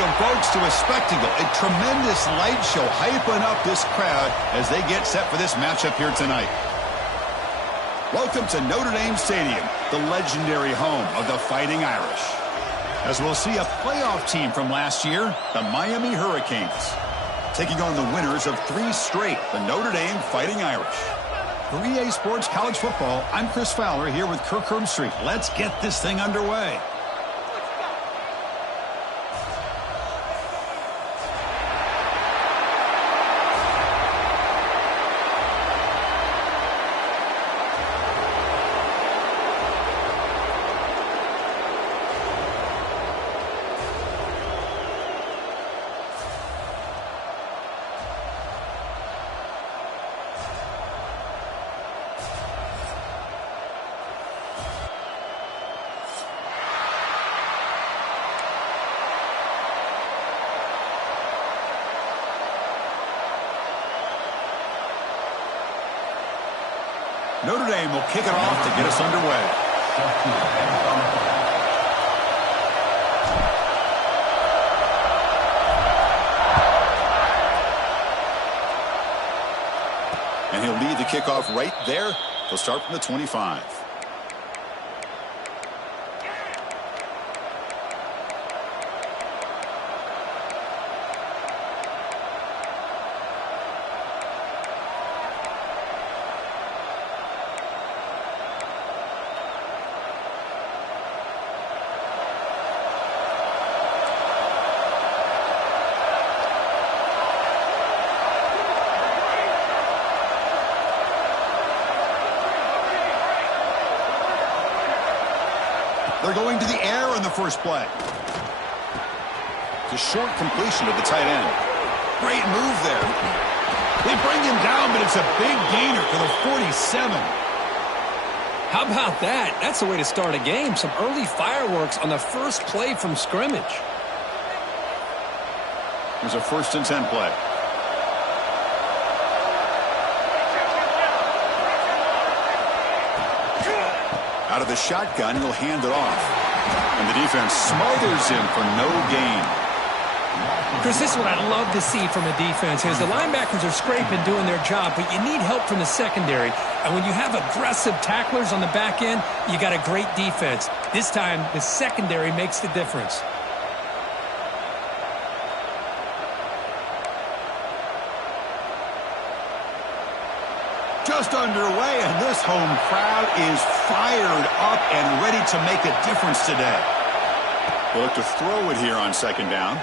Welcome, folks, to a spectacle, a tremendous light show hyping up this crowd as they get set for this matchup here tonight. Welcome to Notre Dame Stadium, the legendary home of the Fighting Irish. As we'll see a playoff team from last year, the Miami Hurricanes, taking on the winners of 3 straight, the Notre Dame Fighting Irish. For EA Sports College Football, I'm Chris Fowler here with Kirk Herbstreit. Let's get this thing underway. Notre Dame will kick it off to get us underway. And he'll lead the kickoff right there. He'll start from the 25. They're going to the air on the first play. It's a short completion to the tight end. Great move there. They bring him down, but it's a big gainer for the 47. How about that? That's the way to start a game. Some early fireworks on the first play from scrimmage. There's a 1st and 10 play. Out of the shotgun, he'll hand it off. And the defense smothers him for no gain. Chris, this is what I love to see from a defense is the linebackers are scraping, doing their job, but you need help from the secondary. And when you have aggressive tacklers on the back end, you got a great defense. This time, the secondary makes the difference. Just underway, and this home crowd is fired up and ready to make a difference today. They'll look to throw it here on 2nd down.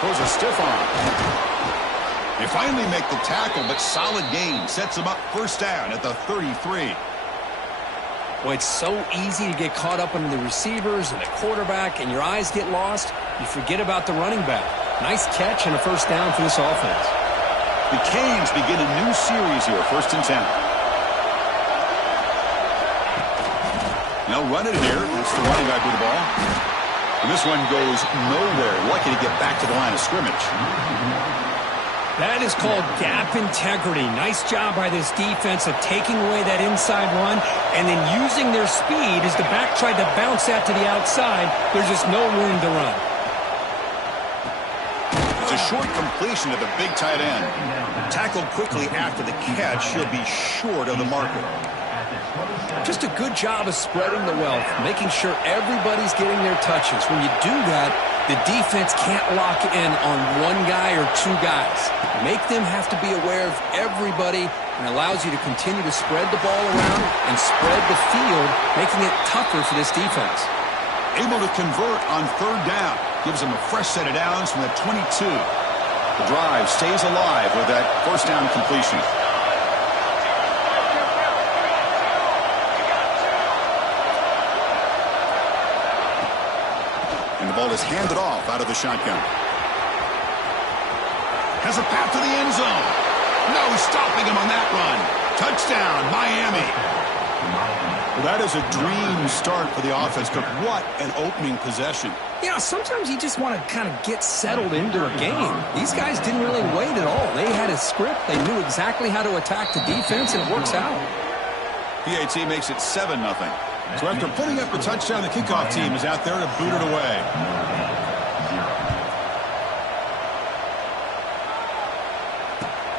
Throws a stiff arm. They finally make the tackle, but solid gain sets them up 1st down at the 33. Well, it's so easy to get caught up on the receivers and the quarterback, and your eyes get lost. You forget about the running back. Nice catch and a 1st down for this offense. The Canes begin a new series here, 1st and 10. Now run it here. That's the running back with the ball. And this one goes nowhere. Lucky to get back to the line of scrimmage. That is called gap integrity. Nice job by this defense of taking away that inside run and then using their speed as the back tried to bounce that to the outside. There's just no room to run. It's a short completion to the big tight end. Tackled quickly after the catch. He'll be short of the marker. Just a good job of spreading the wealth, making sure everybody's getting their touches. When you do that, the defense can't lock in on one guy or 2 guys. Make them have to be aware of everybody and allows you to continue to spread the ball around and spread the field, making it tougher for this defense. Able to convert on 3rd down. Gives them a fresh set of downs from the 22. The drive stays alive with that 1st down completion. And the ball is handed off out of the shotgun. Has a path to the end zone. No stopping him on that run. Touchdown, Miami. Well, that is a dream start for the offense. What an opening possession. Yeah, sometimes you just want to kind of get settled into a game. These guys didn't really wait at all. They had a script. They knew exactly how to attack the defense, and it works out. PAT makes it 7-0. So after putting up the touchdown, the kickoff team is out there to boot it away.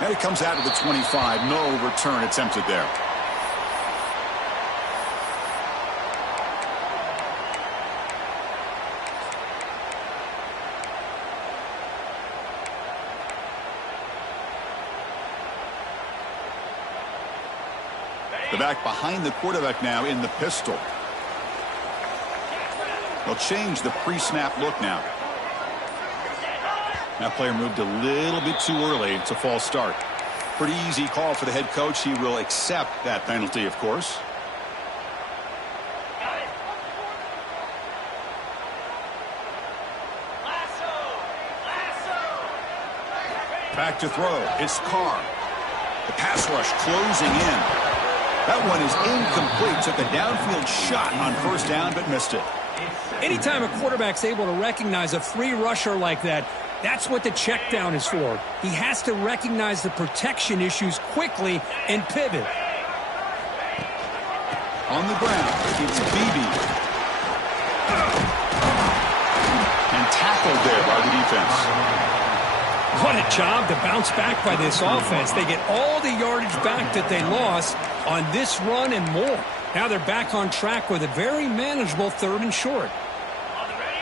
And he comes out of the 25. No return attempted there. The back behind the quarterback now in the pistol. They'll change the pre-snap look now. That player moved a little bit too early. It's a false start. Pretty easy call for the head coach. He will accept that penalty, of course. Back to throw. It's Carr. The pass rush closing in. That one is incomplete. Took a downfield shot on first down, but missed it. Anytime a quarterback's able to recognize a free rusher like that, that's what the check down is for. He has to recognize the protection issues quickly and pivot. On the ground, it's Beebe. And tackled there by the defense. What a job to bounce back by this offense. They get all the yardage back that they lost on this run and more. Now they're back on track with a very manageable 3rd and short.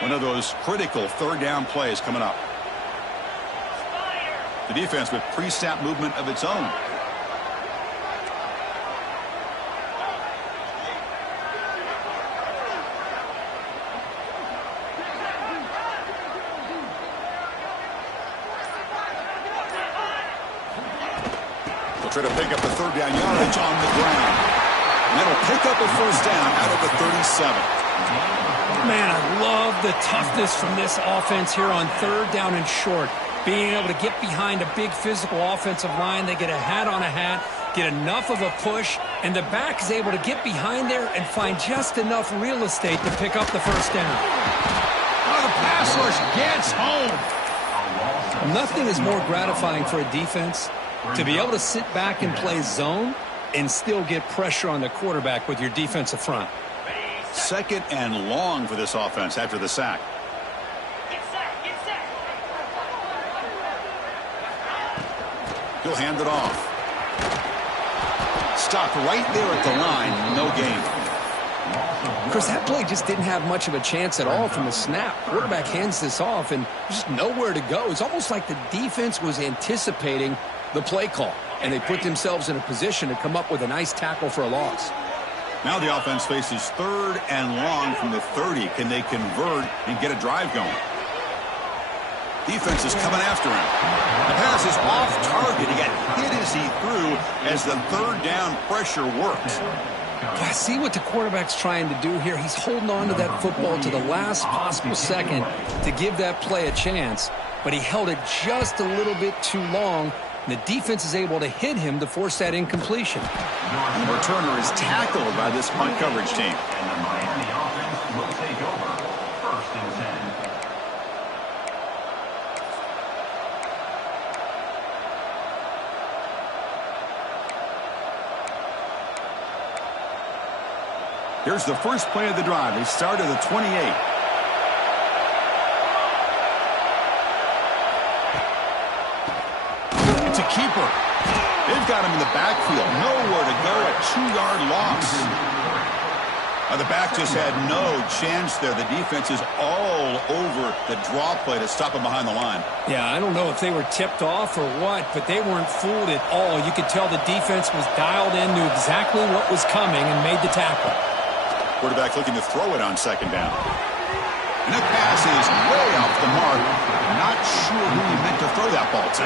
One of those critical 3rd down plays coming up. The defense with pre-snap movement of its own. Try to pick up the 3rd down yardage on the ground. And that'll pick up a first down out of the 37. Man, I love the toughness from this offense here on 3rd down and short. Being able to get behind a big physical offensive line. They get a hat on a hat, get enough of a push, and the back is able to get behind there and find just enough real estate to pick up the first down. Oh, the pass rush gets home. Nothing is more gratifying for a defense to be able to sit back and play zone and still get pressure on the quarterback with your defensive front. 2nd and long for this offense after the sack. He'll hand it off. Stopped right there at the line. No gain. Of course, that play just didn't have much of a chance at all from the snap. Quarterback hands this off and just nowhere to go. It's almost like the defense was anticipating the play call, and they put themselves in a position to come up with a nice tackle for a loss. Now the offense faces 3rd and long from the 30. Can they convert and get a drive going? Defense is coming after him. The pass is off target. He got hit as he threw as the 3rd down pressure works. I see what the quarterback's trying to do here. He's holding on to that football to the last possible second to give that play a chance, but he held it just a little bit too long. The defense is able to hit him to force that incompletion. And the returner is tackled by this punt coverage team. And the Miami offense will take over 1st and 10. Here's the first play of the drive. They start at the 28. It's a keeper. They've got him in the backfield. Nowhere to go. A 2-yard loss. The back just had no chance there. The defense is all over the draw play to stop him behind the line. Yeah, I don't know if they were tipped off or what, but they weren't fooled at all. You could tell the defense was dialed in, knew exactly what was coming, and made the tackle. Quarterback looking to throw it on 2nd down. And that pass is way off the mark. Not sure who he meant to throw that ball to.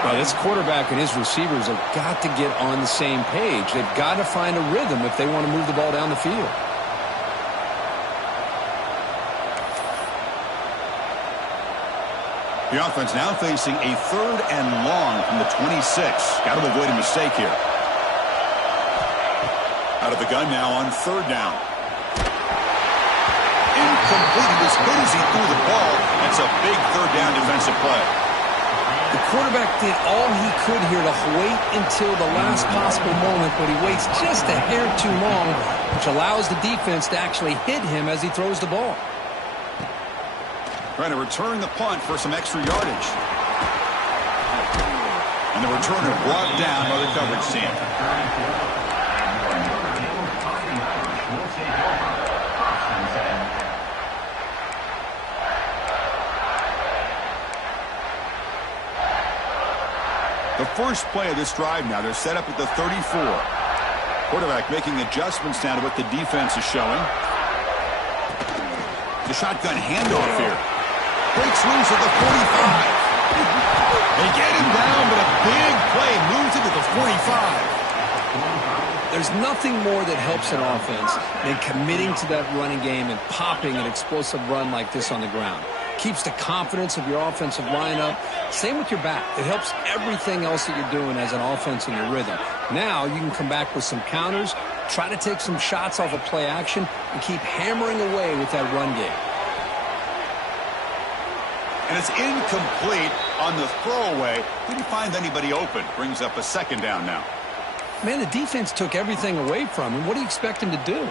Well, this quarterback and his receivers have got to get on the same page. They've got to find a rhythm if they want to move the ball down the field. The offense now facing a 3rd and long from the 26. Got to avoid a mistake here. Out of the gun now on 3rd down. Incomplete. He was hit as he threw the ball. That's a big 3rd down defensive play. The quarterback did all he could here to wait until the last possible moment, but he waits just a hair too long, which allows the defense to actually hit him as he throws the ball. Trying to return the punt for some extra yardage. And And the returner brought down by the coverage team. The first play of this drive now, they're set up at the 34. Quarterback making adjustments now to what the defense is showing. The shotgun handoff here. Breaks loose at the 45. They get him down, but a big play moves into the 45. There's nothing more that helps an offense than committing to that running game and popping an explosive run like this on the ground. Keeps the confidence of your offensive lineup. Same with your back. It helps everything else that you're doing as an offense in your rhythm. Now you can come back with some counters, try to take some shots off of play action, and keep hammering away with that run game. And it's incomplete on the throwaway. Didn't find anybody open. Brings up a second down now. Man, the defense took everything away from him. What do you expect him to do?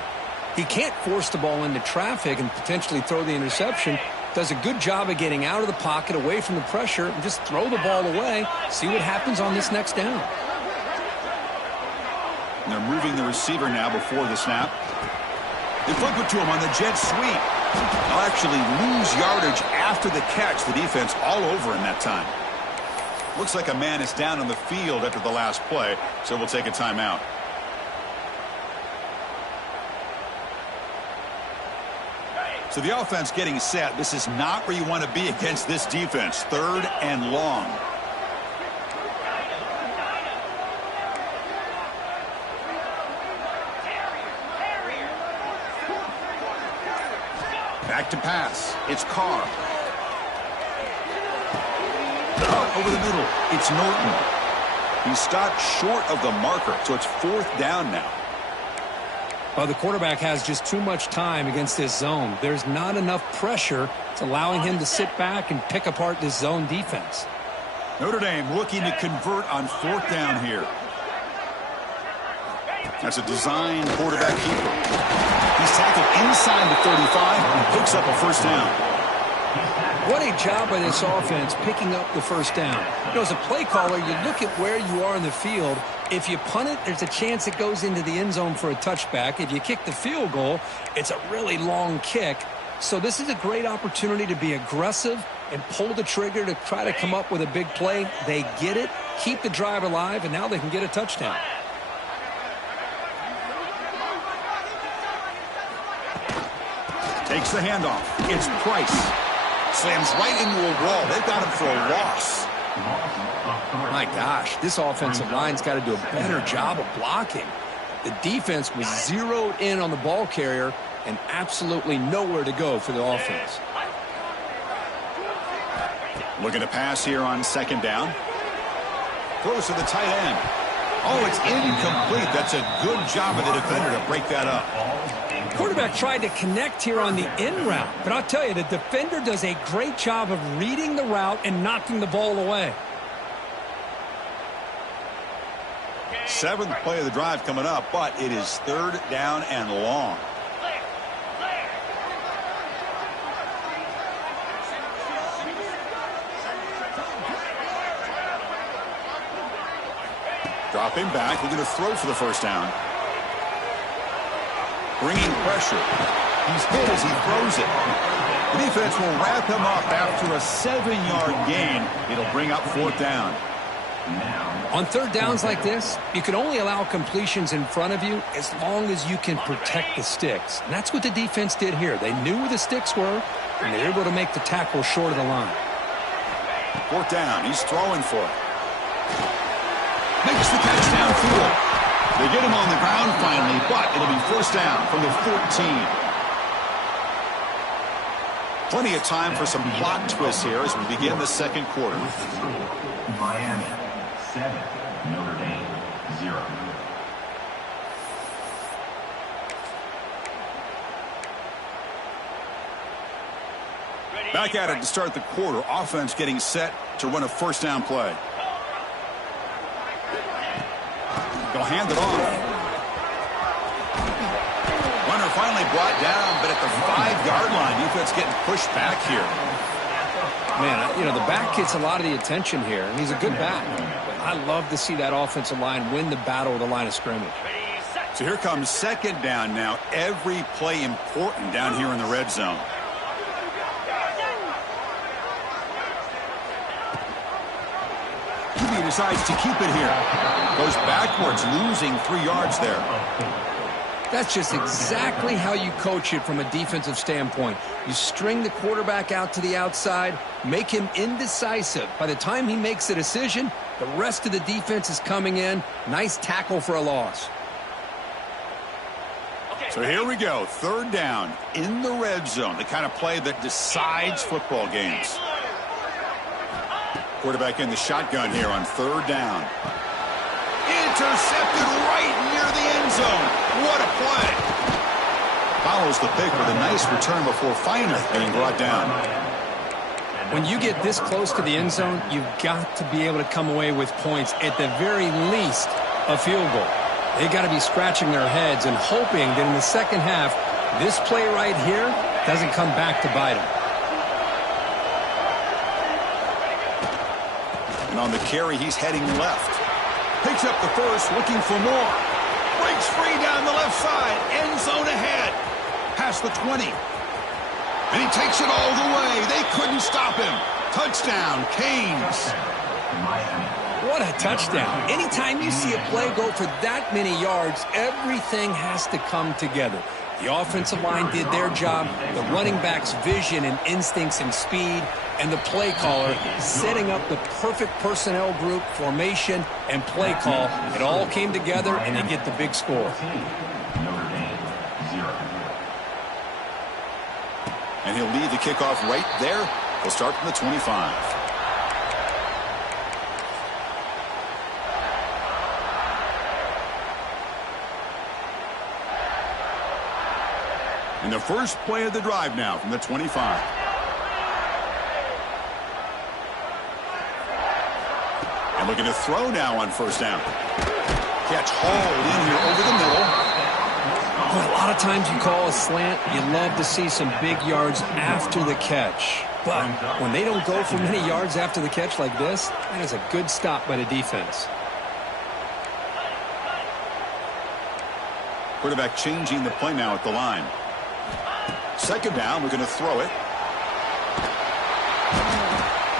He can't force the ball into traffic and potentially throw the interception. Does a good job of getting out of the pocket, away from the pressure, and just throw the ball away. See what happens on this next down. And they're moving the receiver now before the snap. They flip it to him on the jet sweep. They'll actually lose yardage after the catch. The defense all over in that time. Looks like a man is down on the field after the last play, so we'll take a timeout. So the offense getting set. This is not where you want to be against this defense. 3rd and long. Back to pass. It's Carr. Over the middle. It's Norton. He stopped short of the marker, so it's 4th down now. Well, the quarterback has just too much time against this zone. There's not enough pressure. It's allowing him to sit back and pick apart this zone defense. Notre Dame looking to convert on 4th down here. That's a design quarterback keeper. He's tackled inside the 35 and picks up a first down. What a job by this offense picking up the first down. You know, as a play caller, you look at where you are in the field. If you punt it, there's a chance it goes into the end zone for a touchback. If you kick the field goal, it's a really long kick. So this is a great opportunity to be aggressive and pull the trigger to try to come up with a big play. They get it, keep the drive alive, and now they can get a touchdown. Takes the handoff. It's Price. Slams right into a wall. They've got him for a loss. My gosh, this offensive line's got to do a better job of blocking. The defense was zeroed in on the ball carrier and absolutely nowhere to go for the offense. Looking to pass here on 2nd down. Throws to the tight end. Oh, it's incomplete. That's a good job of the defender to break that up. Quarterback tried to connect here on the in route, but I'll tell you, the defender does a great job of reading the route and knocking the ball away. 7th play of the drive coming up, but it is 3rd down and long. Dropping back, we're going to throw for the first down. Bringing pressure. He's hit as he throws it. The defense will wrap him up after a 7-yard gain. It'll bring up 4th down. On 3rd downs like this, you can only allow completions in front of you as long as you can protect the sticks. And that's what the defense did here. They knew where the sticks were, and they were able to make the tackle short of the line. 4th down. He's throwing for it. Makes the catch downfield. They get him on the ground finally, but it'll be 1st down from the 14. Plenty of time for some plot twists here as we begin the 2nd quarter. Miami 7, Notre Dame 0. Back at it to start the quarter. Offense getting set to run a 1st down play. They'll hand it off. Runner finally brought down, but at the 5-yard line, defense getting pushed back here. Man, you know, the back gets a lot of the attention here, and he's a good back. But I love to see that offensive line win the battle of the line of scrimmage. So here comes second down now. Every play important down here in the red zone. He decides to keep it here. Goes backwards, losing 3 yards there. That's just exactly how you coach it from a defensive standpoint. You string the quarterback out to the outside, make him indecisive. By the time he makes a decision, the rest of the defense is coming in. Nice tackle for a loss. So here we go, third down in the red zone, the kind of play that decides football games. Quarterback in the shotgun here on third down. Intercepted right near the end zone. What a play. Follows the pick with a nice return before finally being brought down. When you get this close to the end zone, you've got to be able to come away with points, at the very least, a field goal. They've got to be scratching their heads and hoping that in the second half, this play right here doesn't come back to bite them. And on the carry, he's heading left. Picks up the first, looking for more. Breaks free down the left side. End zone ahead. Past the 20. And he takes it all the way. They couldn't stop him. Touchdown, Canes. What a touchdown. Anytime you see a play go for that many yards, everything has to come together. The offensive line did their job, the running back's vision and instincts and speed, and the play caller setting up the perfect personnel group, formation, and play call. It all came together, and they get the big score. And he'll lead the kickoff right there. He'll start from the 25. And the first play of the drive now from the 25. And looking to throw now on first down. Catch hauled in here over the middle. Well, a lot of times you call a slant, you love to see some big yards after the catch. But when they don't go for many yards after the catch like this, that is a good stop by the defense. Quarterback changing the play now at the line. Second down, we're going to throw it.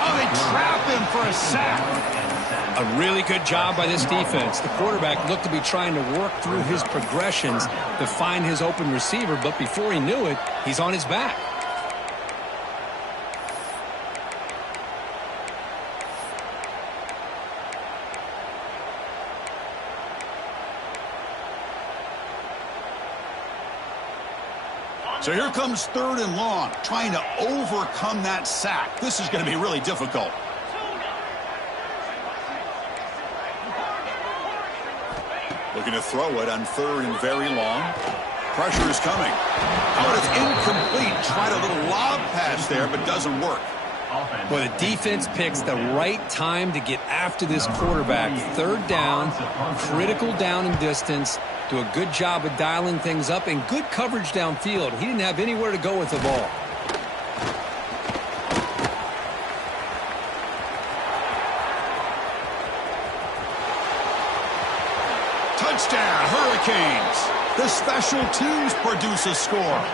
Oh, they trap him for a sack. A really good job by this defense. The quarterback looked to be trying to work through his progressions to find his open receiver, but before he knew it, he's on his back. So here comes third and long, trying to overcome that sack. This is going to be really difficult. Looking to throw it on third and very long. Pressure is coming. Oh, it's incomplete. Tried a little lob pass there, but doesn't work. Well, the defense picks the right time to get after this quarterback. Third down, critical down and distance. Do a good job of dialing things up and good coverage downfield. He didn't have anywhere to go with the ball. Touchdown, Hurricanes. The special teams produce a score.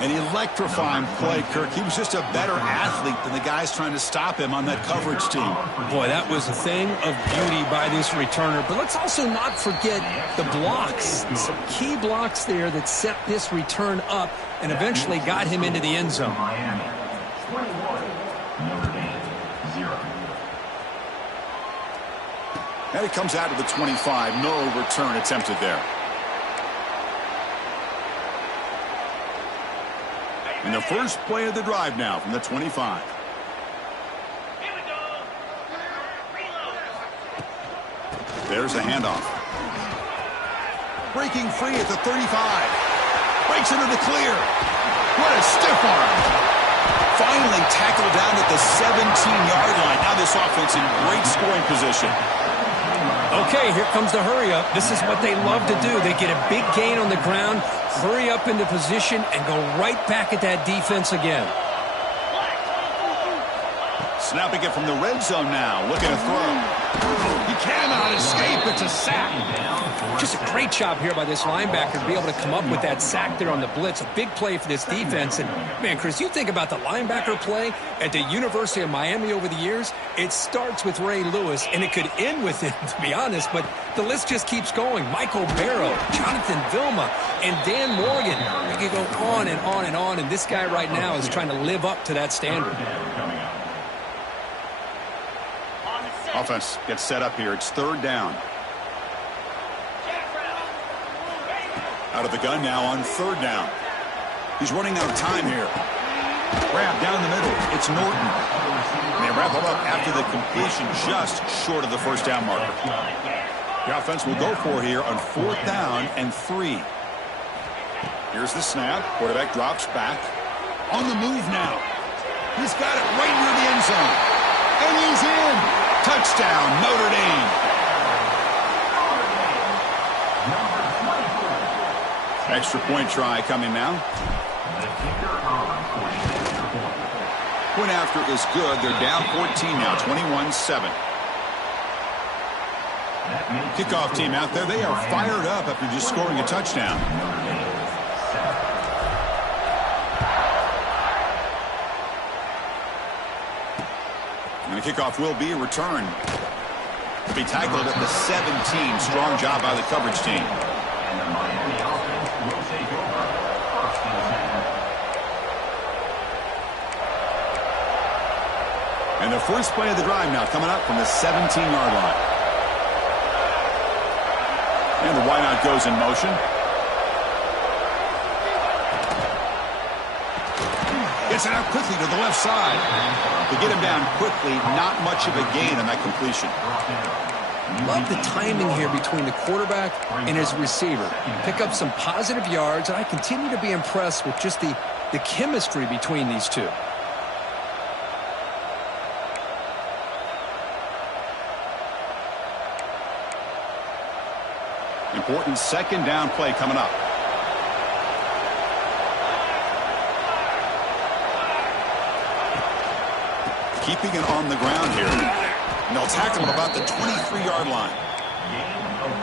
An electrifying play, Kirk. He was just a better athlete than the guys trying to stop him on that coverage team. Boy, that was a thing of beauty by this returner. But let's also not forget the blocks. Some key blocks there that set this return up and eventually got him into the end zone. And it comes out to the 25. No return attempted there. And the first play of the drive now from the 25. There's a handoff. Breaking free at the 35. Breaks into the clear. What a stiff arm. Finally tackled down at the 17-yard line. Now this offense in great scoring position. Okay, here comes the hurry-up. This is what they love to do. They get a big gain on the ground, hurry up into position, and go right back at that defense again. Snapping it from the red zone now. Looking to throw. He cannot escape. It's a sack. Just a great job here by this linebacker to be able to come up with that sack there on the blitz. A big play for this defense. And, man, Chris, you think about the linebacker play at the University of Miami over the years, it starts with Ray Lewis, and it could end with him, to be honest, but the list just keeps going. Michael Barrow, Jonathan Vilma, and Dan Morgan. We could go on and on and on, and this guy right now is trying to live up to that standard. Offense gets set up here. It's third down. Out of the gun now on third down. He's running out of time here. Grab down the middle. It's Norton. And they wrap him up after the completion just short of the first down marker. The offense will go for here on fourth down and 3. Here's the snap. Quarterback drops back. On the move now. He's got it right near the end zone. And he's in. Touchdown, Notre Dame. Extra point try coming now. Point after is good. They're down 14 now, 21-7. Kickoff team out there. They are fired up after just scoring a touchdown. And the kickoff will be a return. Will be tackled at the 17. Strong job by the coverage team. And the first play of the drive now coming up from the 17-yard line. And the wideout goes in motion. Gets it out quickly to the left side. To get him down quickly, not much of a gain on that completion. Love the timing here between the quarterback and his receiver. Pick up some positive yards, and I continue to be impressed with just the chemistry between these two. Important second down play coming up. Keeping it on the ground here. And they'll tackle him about the 23-yard line.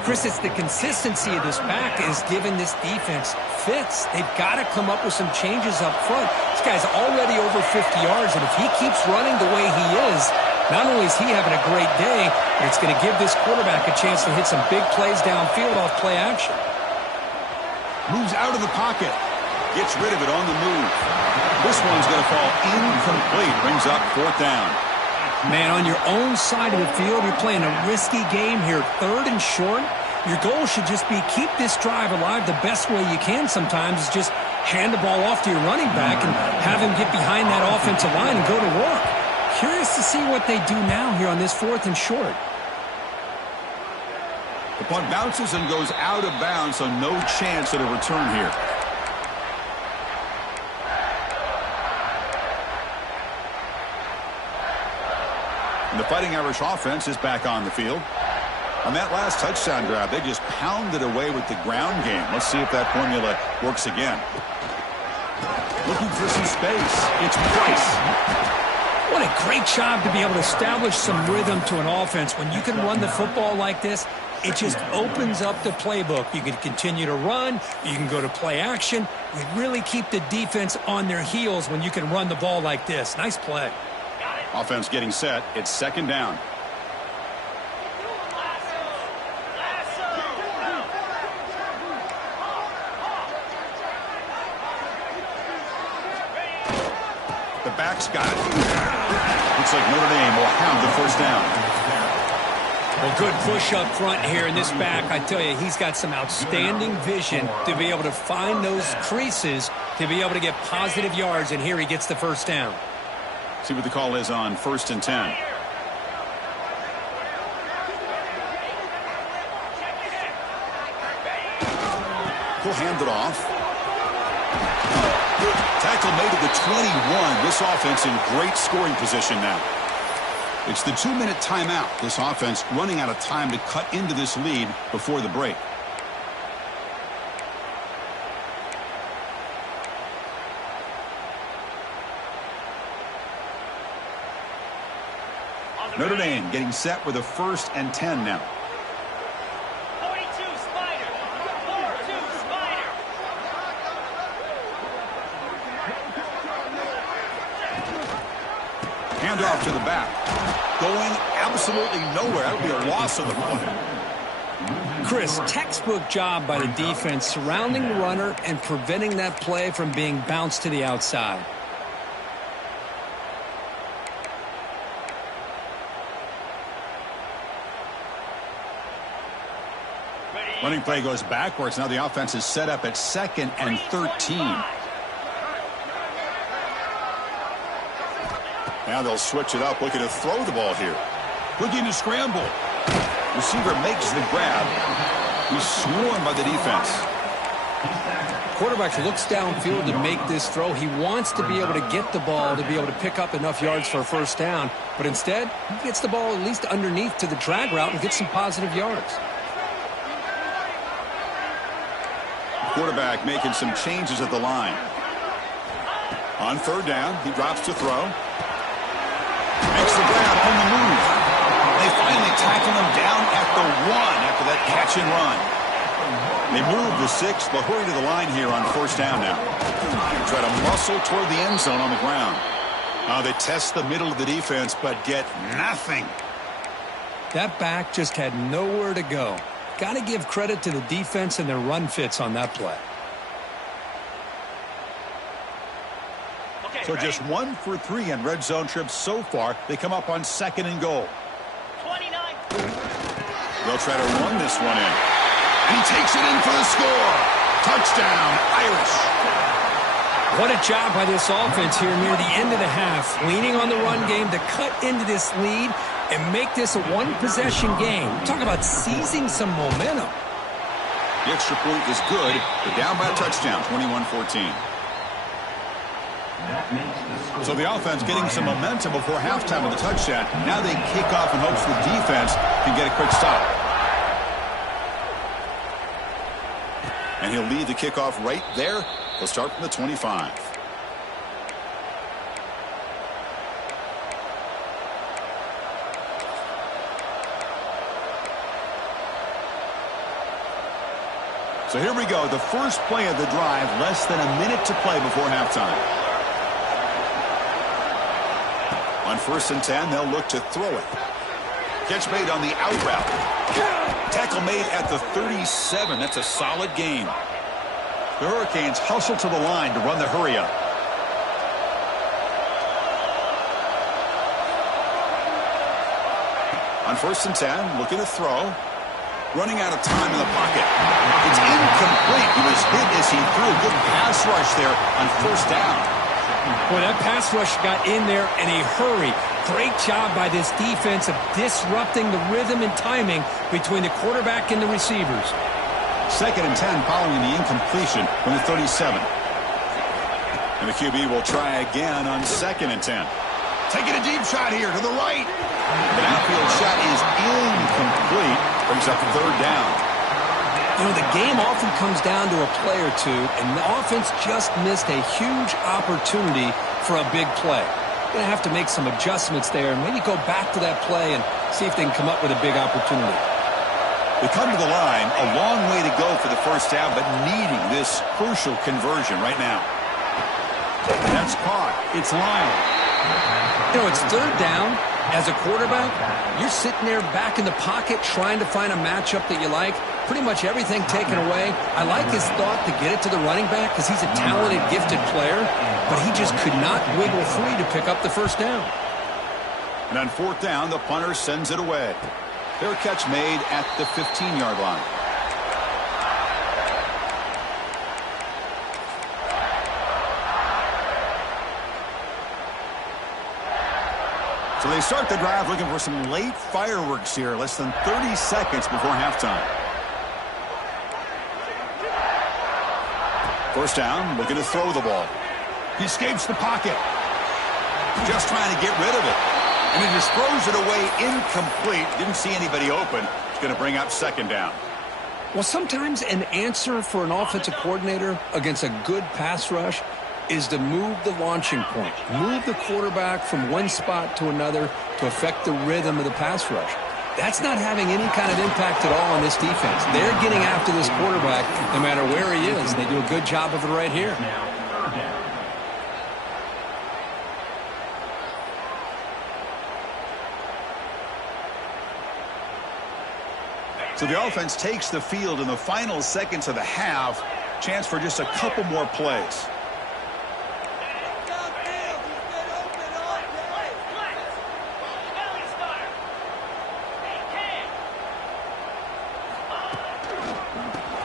Chris, it's the consistency of this back is giving this defense fits. They've got to come up with some changes up front. This guy's already over 50 yards, and if he keeps running the way he is, not only is he having a great day, but it's going to give this quarterback a chance to hit some big plays downfield off play action. Moves out of the pocket. Gets rid of it on the move. This one's going to fall incomplete. Brings up fourth down. Man, on your own side of the field, you're playing a risky game here. Third and short. Your goal should just be keep this drive alive the best way you can sometimes is just hand the ball off to your running back and have him get behind that offensive line and go to work. Curious to see what they do now here on this fourth and short. The punt bounces and goes out of bounds, so no chance at a return here. And the Fighting Irish offense is back on the field. On that last touchdown drive, they just pounded away with the ground game. Let's see if that formula works again. Looking for some space. It's Price. What a great job to be able to establish some rhythm to an offense. When you can run the football like this, it just opens up the playbook. You can continue to run. You can go to play action. You really keep the defense on their heels when you can run the ball like this. Nice play. Offense getting set. It's second down. The back's got it. Looks like Notre Dame will have the first down. Well, good push up front here in this back. I tell you, he's got some outstanding vision to be able to find those creases to be able to get positive yards, and here he gets the first down. See what the call is on 1st and 10. He'll hand it off. Tackle made at the 21. This offense in great scoring position now. It's the 2-minute timeout. This offense running out of time to cut into this lead before the break. Notre Dame getting set with a 1st and 10 now. 42 Spider. 42 Spider. Handoff to the back. Going absolutely nowhere. That would be a loss of the play. Chris, textbook job by the defense surrounding the runner and preventing that play from being bounced to the outside. Running play goes backwards. Now the offense is set up at 2nd and 13. Now they'll switch it up, looking to throw the ball here. Looking to scramble. Receiver makes the grab. He's swarmed by the defense. Quarterback looks downfield to make this throw. He wants to be able to get the ball to be able to pick up enough yards for a 1st down. But instead, he gets the ball at least underneath to the drag route and gets some positive yards. Quarterback making some changes at the line. On 3rd down, he drops to throw. Makes the grab on the move. They finally tackle him down at the 1 after that catch and run. They move the 6, but hurry to the line here on 1st down now. Try to muscle toward the end zone on the ground. They test the middle of the defense, but get nothing. That back just had nowhere to go. Got to give credit to the defense and their run fits on that play. So just 1 for 3 on red zone trips so far. They come up on 2nd and goal. 29. They'll try to run this one in. And he takes it in for the score. Touchdown, Irish. What a job by this offense here near the end of the half. Leaning on the run game to cut into this lead and make this a 1-possession game. Talk about seizing some momentum. The extra point is good. They're down by a touchdown, 21-14. So the offense getting some momentum before halftime with a touchdown. Now they kick off in hopes the defense can get a quick stop. And he'll lead the kickoff right there. He'll start from the 25. So here we go. The first play of the drive, less than a minute to play before halftime. On 1st and 10, they'll look to throw it. Catch made on the out route. Tackle made at the 37. That's a solid gain. The Hurricanes hustle to the line to run the hurry up. On 1st and 10, looking to throw. Running out of time in the pocket. It's incomplete. He was hit as he threw. Good pass rush there on 1st down. Boy, that pass rush got in there in a hurry. Great job by this defense of disrupting the rhythm and timing between the quarterback and the receivers. 2nd and 10 following the incompletion from the 37. And the QB will try again on 2nd and 10. Taking a deep shot here to the right. The outfield shot is incomplete. Brings up 3rd down. You know, the game often comes down to a play or two, and the offense just missed a huge opportunity for a big play. Going to have to make some adjustments there and maybe go back to that play and see if they can come up with a big opportunity. They come to the line, a long way to go for the 1st down, but needing this crucial conversion right now. And that's caught. It's Lyle. You know, it's 3rd down. As a quarterback, you're sitting there back in the pocket trying to find a matchup that you like. Pretty much everything taken away. I like his thought to get it to the running back because he's a talented, gifted player, but he just could not wiggle free to pick up the 1st down. And on 4th down, the punter sends it away. Their catch made at the 15-yard line. So they start the drive looking for some late fireworks here, less than 30 seconds before halftime. 1st down, looking to throw the ball. He escapes the pocket. Just trying to get rid of it. And he just throws it away incomplete. Didn't see anybody open. It's going to bring up 2nd down. Well, sometimes an answer for an offensive coordinator against a good pass rush is to move the launching point, move the quarterback from one spot to another to affect the rhythm of the pass rush. That's not having any kind of impact at all on this defense. They're getting after this quarterback no matter where he is. They do a good job of it right here. So the offense takes the field in the final seconds of the half. Chance for just a couple more plays.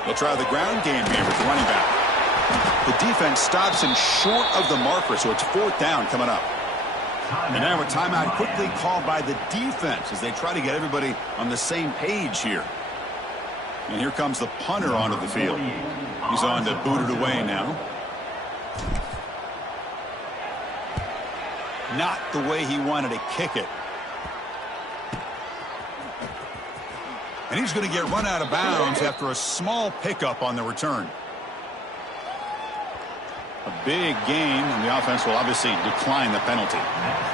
They'll try the ground game here with the running back. The defense stops him short of the marker, so it's 4th down coming up. And now a timeout quickly called by the defense as they try to get everybody on the same page here. And here comes the punter onto the field. He's on to boot it away now. Not the way he wanted to kick it. And he's going to get run out of bounds after a small pickup on the return. A big gain, and the offense will obviously decline the penalty.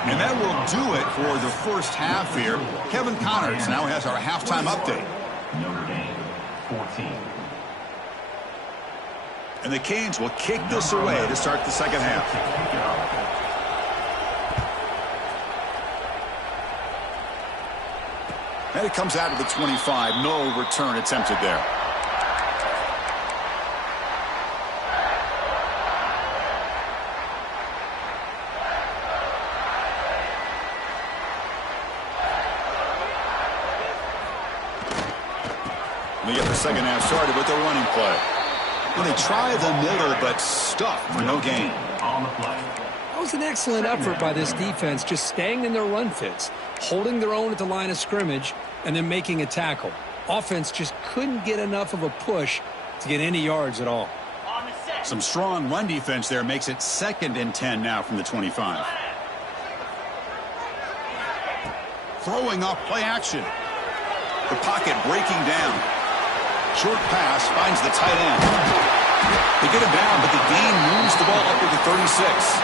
And that will do it for the first half here. Kevin Connors now has our halftime update. Notre Dame, 14. And the Canes will kick this away to start the second half. And it comes out of the 25. No return attempted there. They get the second half started with the running play. And they try the middle, but stuffed for no gain. On the play. That was an excellent effort by this defense, just staying in their run fits, holding their own at the line of scrimmage, and then making a tackle. Offense just couldn't get enough of a push to get any yards at all. On the set. Some strong run defense there makes it 2nd and 10 now from the 25. Throwing off play action. The pocket breaking down. Short pass finds the tight end. They get him down, but the gain moves the ball up to the 36.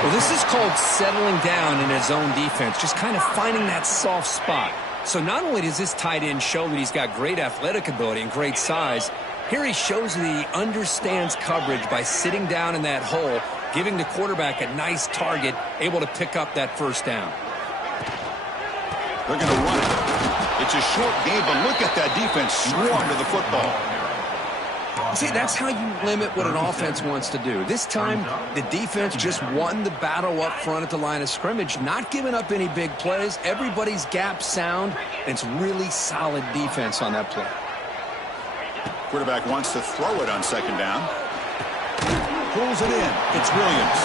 Well, this is called settling down in his own defense, just kind of finding that soft spot. So not only does this tight end show that he's got great athletic ability and great size, here he shows that he understands coverage by sitting down in that hole, giving the quarterback a nice target, able to pick up that first down. They're going to run it. It's a short game, but look at that defense swarm to the football. See, that's how you limit what an offense wants to do. This time, the defense just won the battle up front at the line of scrimmage, not giving up any big plays. Everybody's gap sound, and it's really solid defense on that play. Quarterback wants to throw it on second down. Pulls it in. It's Williams.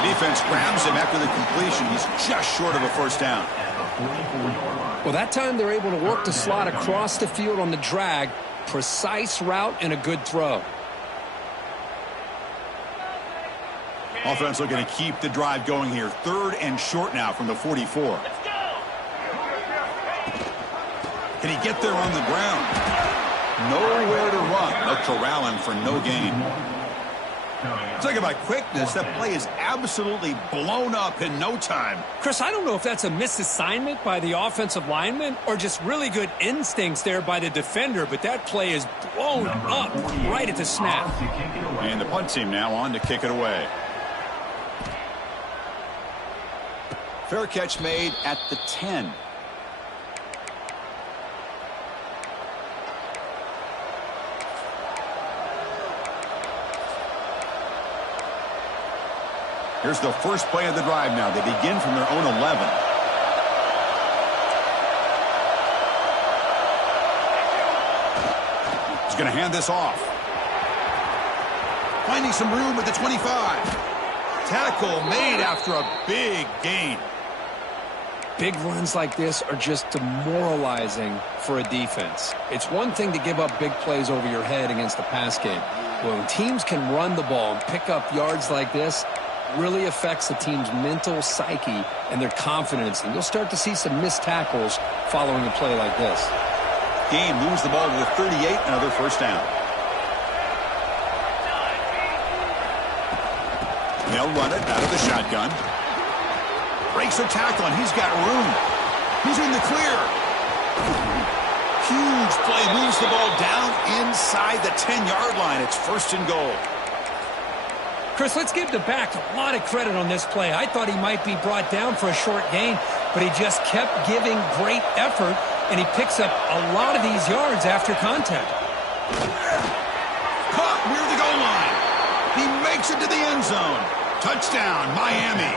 The defense grabs him after the completion. He's just short of a first down. Well, that time they're able to work the slot across the field on the drag. Precise route and a good throw. Offense looking to keep the drive going here. 3rd and short now from the 44. Let's go. Can he get there on the ground? Nowhere to run. They'll corral him for no gain. Talking about quickness, that play is absolutely blown up in no time. Chris, I don't know if that's a misassignment by the offensive lineman or just really good instincts there by the defender, but that play is blown up right at the snap. And the punt team now on to kick it away. Fair catch made at the 10. Here's the first play of the drive now. They begin from their own 11. He's going to hand this off. Finding some room at the 25. Tackle made after a big gain. Big runs like this are just demoralizing for a defense. It's one thing to give up big plays over your head against the pass game. When teams can run the ball and pick up yards like this, really affects the team's mental psyche and their confidence, and you'll start to see some missed tackles following a play like this. Game moves the ball to the 38, another first down. they'll run it out of the shotgun. Breaks a tackle, and he's got room. He's in the clear. Huge play. Moves the ball down inside the 10-yard line. It's 1st and goal. Chris, let's give the back a lot of credit on this play. I thought he might be brought down for a short gain, but he just kept giving great effort, and he picks up a lot of these yards after contact. Caught near the goal line. He makes it to the end zone. Touchdown, Miami.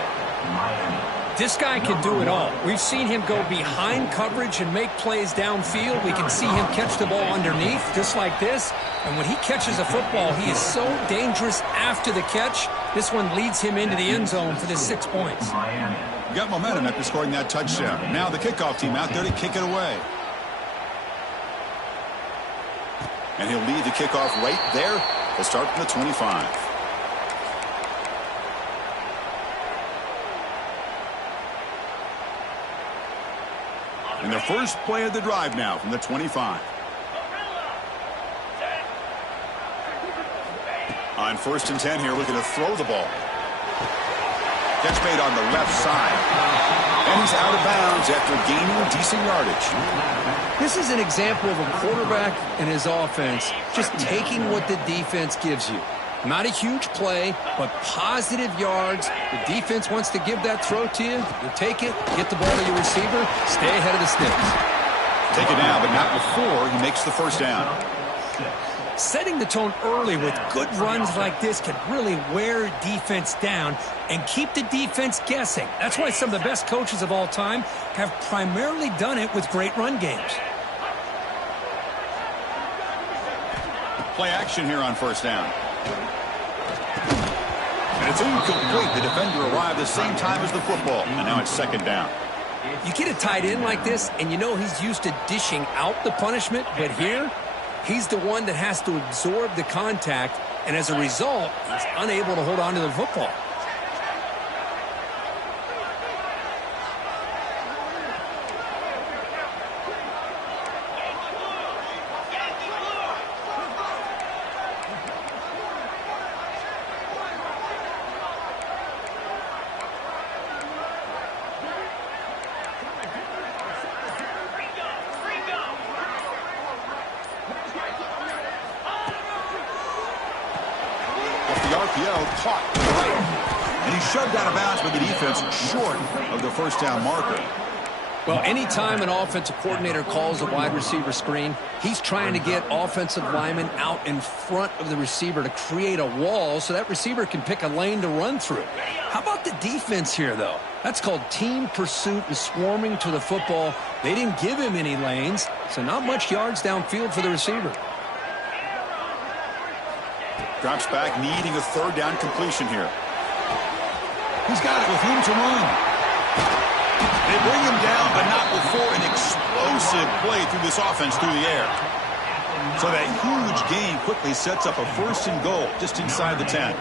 This guy can do it all. We've seen him go behind coverage and make plays downfield. We can see him catch the ball underneath, just like this. And when he catches a football, he is so dangerous after the catch. This one leads him into the end zone for the 6 points. You got momentum after scoring that touchdown. Now the kickoff team out there to kick it away. And he'll lead the kickoff right there. They'll start from the 25. And the first play of the drive now from the 25. On 1st and 10 here, looking to throw the ball. Catch made on the left side. And he's out of bounds after gaining decent yardage. This is an example of a quarterback and his offense just taking what the defense gives you. Not a huge play, but positive yards. The defense wants to give that throw to you. You take it, get the ball to your receiver, stay ahead of the sticks. Take it now, but not before he makes the first down. Setting the tone early with good runs like this can really wear defense down and keep the defense guessing. That's why some of the best coaches of all time have primarily done it with great run games. Play action here on 1st down. And it's incomplete. The defender arrived the same time as the football. And now it's 2nd down. You get a tight end like this, and you know he's used to dishing out the punishment. But here, he's the one that has to absorb the contact. And as a result, he's unable to hold on to the football. Caught right. And he's shoved out of bounds by the defense short of the 1st down marker. Well, anytime an offensive coordinator calls a wide receiver screen, he's trying to get offensive linemen out in front of the receiver to create a wall so that receiver can pick a lane to run through. How about the defense here, though? That's called team pursuit and swarming to the football. They didn't give him any lanes, so not much yards downfield for the receiver. Drops back, needing a 3rd down completion here. He's got it with room to run. They bring him down, but not before an explosive play through this offense through the air. So that huge gain quickly sets up a 1st and goal just inside the 10.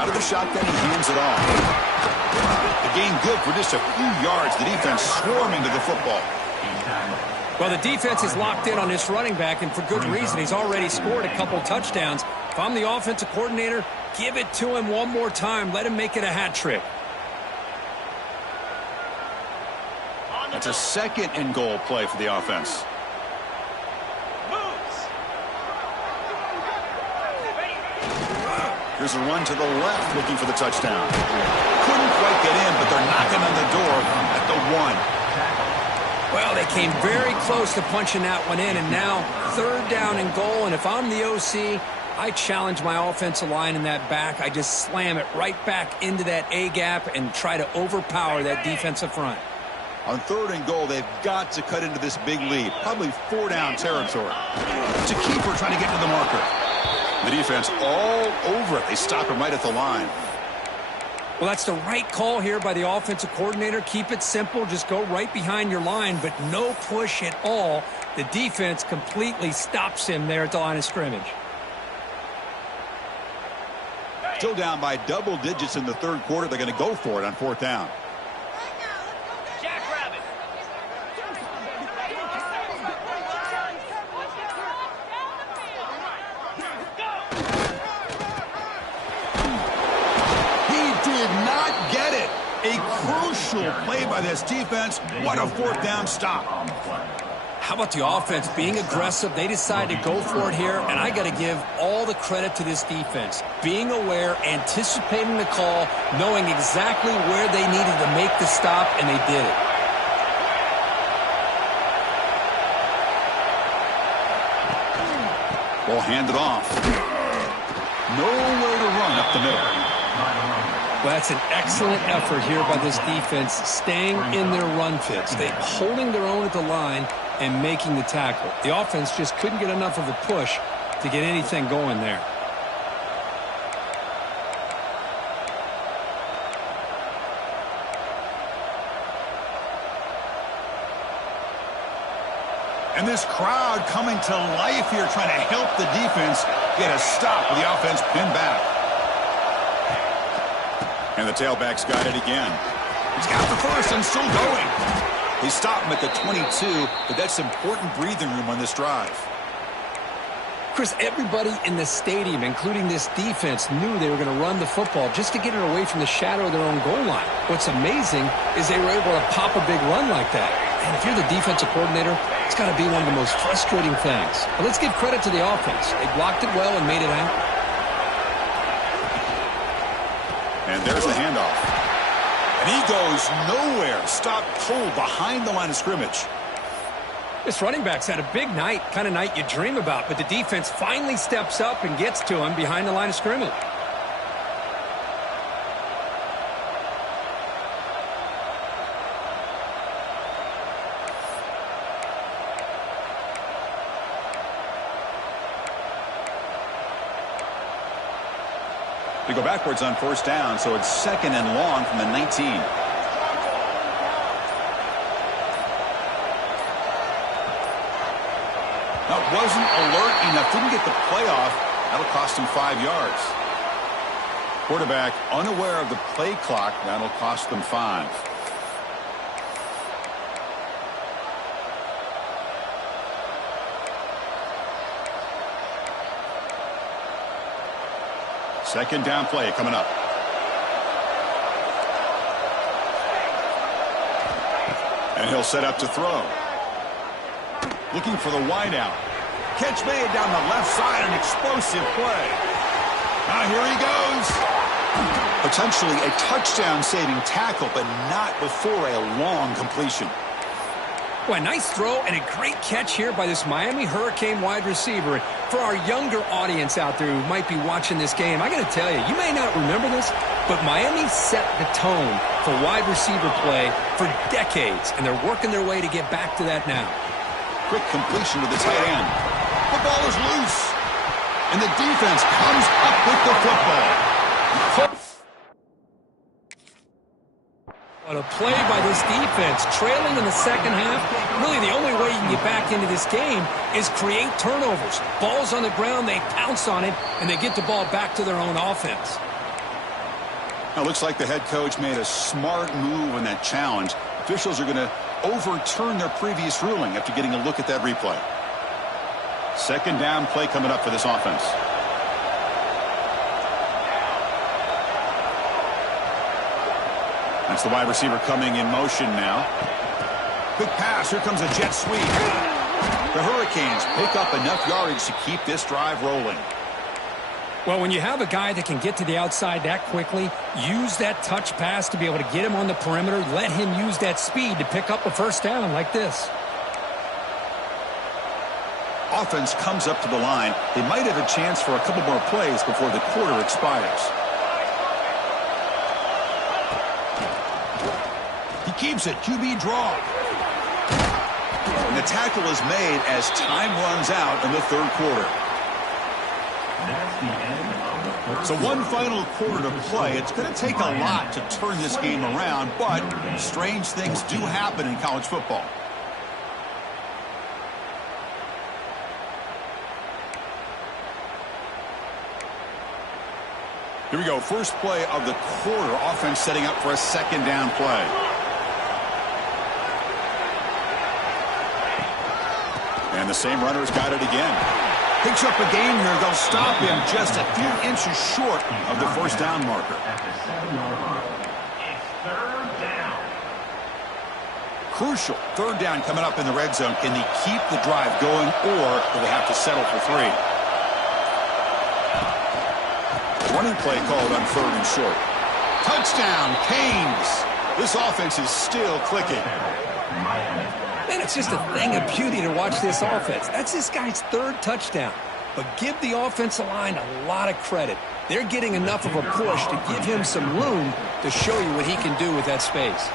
Out of the shotgun, he hands it off. The gain good for just a few yards. The defense swarming to the football. Well, the defense is locked in on this running back, and for good reason. He's already scored a couple touchdowns. If I'm the offensive coordinator, give it to him one more time. Let him make it a hat trick. That's a 2nd and goal play for the offense. Here's a run to the left, looking for the touchdown. Couldn't quite get in, but they're knocking on the door at the 1. Well, they came very close to punching that one in, and now 3rd down and goal. And if I'm the OC, I challenge my offensive line in that back. I just slam it right back into that A-gap and try to overpower that defensive front. On 3rd and goal, they've got to cut into this big lead. Probably 4-down territory. It's a keeper trying to get to the marker. The defense all over it. They stop him right at the line. Well, that's the right call here by the offensive coordinator. Keep it simple. Just go right behind your line, but no push at all. The defense completely stops him there at the line of scrimmage. Still down by double digits in the 3rd quarter. They're going to go for it on 4th down. unusual play by this defense. What a fourth down stop. How about the offense being aggressive? They decided to go for it here, and I got to give all the credit to this defense. Being aware, anticipating the call, knowing exactly where they needed to make the stop, and they did it. Ball handed off. Nowhere to run up the middle. Well, that's an excellent effort here by this defense, staying in their run fits. They're holding their own at the line and making the tackle. The offense just couldn't get enough of a push to get anything going there. And this crowd coming to life here, trying to help the defense get a stop with the offense pinned back. And the tailback's got it again. He's got the first and still going. They stop him at the 22, but that's important breathing room on this drive. Chris, everybody in the stadium, including this defense, knew they were going to run the football just to get it away from the shadow of their own goal line. What's amazing is they were able to pop a big run like that. And if you're the defensive coordinator, it's got to be one of the most frustrating things. But let's give credit to the offense. They blocked it well and made it out. And there's the handoff. And he goes nowhere. Stopped cold behind the line of scrimmage. This running back's had a big night, kind of night you dream about, but the defense finally steps up and gets to him behind the line of scrimmage. They go backwards on first down, so it's second and long from the 19. Now, wasn't alert enough, didn't get the play off. That'll cost him 5 yards. Quarterback unaware of the play clock. That'll cost them 5. Second down play coming up. And he'll set up to throw. Looking for the wideout. Catch made down the left side, an explosive play. Now here he goes. Potentially a touchdown-saving tackle, but not before a long completion. Well, a nice throw and a great catch here by this Miami Hurricane wide receiver. For our younger audience out there who might be watching this game, I got to tell you, you may not remember this, but Miami set the tone for wide receiver play for decades, and they're working their way to get back to that now. Quick completion to the tight end. The ball is loose, and the defense comes up with the football. What a play by this defense. Trailing in the second half, really the only way you can get back into this game is create turnovers. Ball's on the ground, they pounce on it, and they get the ball back to their own offense. Now, it looks like the head coach made a smart move on that challenge. Officials are going to overturn their previous ruling after getting a look at that replay. Second down play coming up for this offense. That's the wide receiver coming in motion now. Quick pass. Here comes a jet sweep. The Hurricanes pick up enough yardage to keep this drive rolling. Well, when you have a guy that can get to the outside that quickly, use that touch pass to be able to get him on the perimeter, let him use that speed to pick up a first down like this. Offense comes up to the line. They might have a chance for a couple more plays before the quarter expires. He keeps it. QB draw. And the tackle is made as time runs out in the third quarter. That's the end of the first. So one final quarter to play. It's going to take a lot to turn this game around, but strange things do happen in college football. Here we go. First play of the quarter. Offense setting up for a second down play. And the same runner's got it again. Picks up a gain here. They'll stop him just a few inches short of the first down marker. At the 7-yard line. It's third down. Crucial. Third down coming up in the red zone. Can they keep the drive going, or do they have to settle for 3? Running play called on 3rd and short. Touchdown, Canes. This offense is still clicking. Man, it's just a thing of beauty to watch this offense. That's this guy's 3rd touchdown. But give the offensive line a lot of credit. They're getting enough of a push to give him some room to show you what he can do with that space.